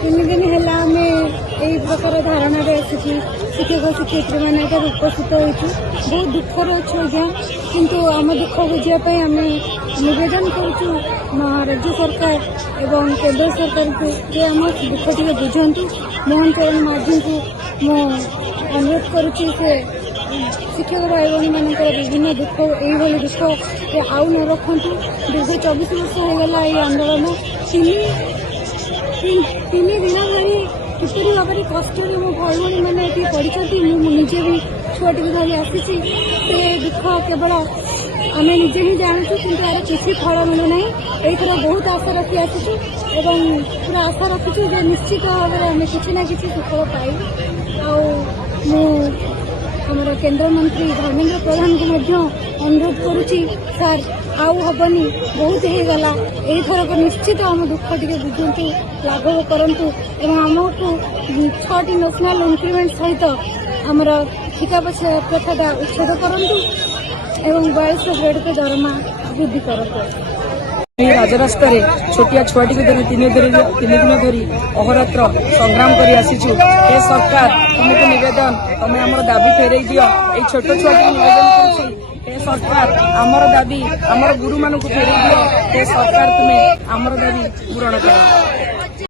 तीन दिन है आम यही प्रकार धारणा शिक्षक शिक्षयित्री मैंने उपस्थित होती बहुत दुखर अच्छे आज्ञा किंतु आम दुख बुझापी आम नवेदन करुँ राज्य सरकार एवं केंद्र सरकार को जे आम दुख टे बुझंतु मोहन चरण माझी को मु अनुरोध करुच्ची से शिक्षक भाई भाई मान विभिन्न दुख यही दुख से आउ न रखु दीर्घ 24 वर्ष होगा ये आंदोलन तीन दिन धरी किपरि भाव में कष्ट मो भाई भाई मैंने ये पढ़ी मुझे भी छुआटी धरी आसी से दुख केवल आम निजे ही जानूँ कि यार किसी फल मिलूना यही बहुत आशा रखी आसुँ एवं पूरा आशा रखीचु निश्चित भाव में आम किसी ना कि सुफल पाई आमर केंद्र मंत्री धर्मेंद्र प्रधान को अनुरोध करुच्ची सार आउ हबनी बहुत हो गला यही थरक निश्चित आम दुख टे बुझु लाघव करूँ एवं आमको 6टी नेशनल इंक्रीमेंट सहित आमर ठिका प्रथा उच्छेद करूँ एवं 42 ग्रेड के दरमा वृद्धि करूँ। राजरास्ता छोटिया छुआटी को धरी तीन दिन धरी अहोरात्र संग्राम कर आसीचु ए सरकार तुमको निवेदन तुम्हें आम दाबी फेरई दियो ये छोट छुआ निवेदन कर सरकार आमर दाबी आमर गुरु मान फेरई दियो ए सरकार तुम्हें आमर दाबी पूरण कर।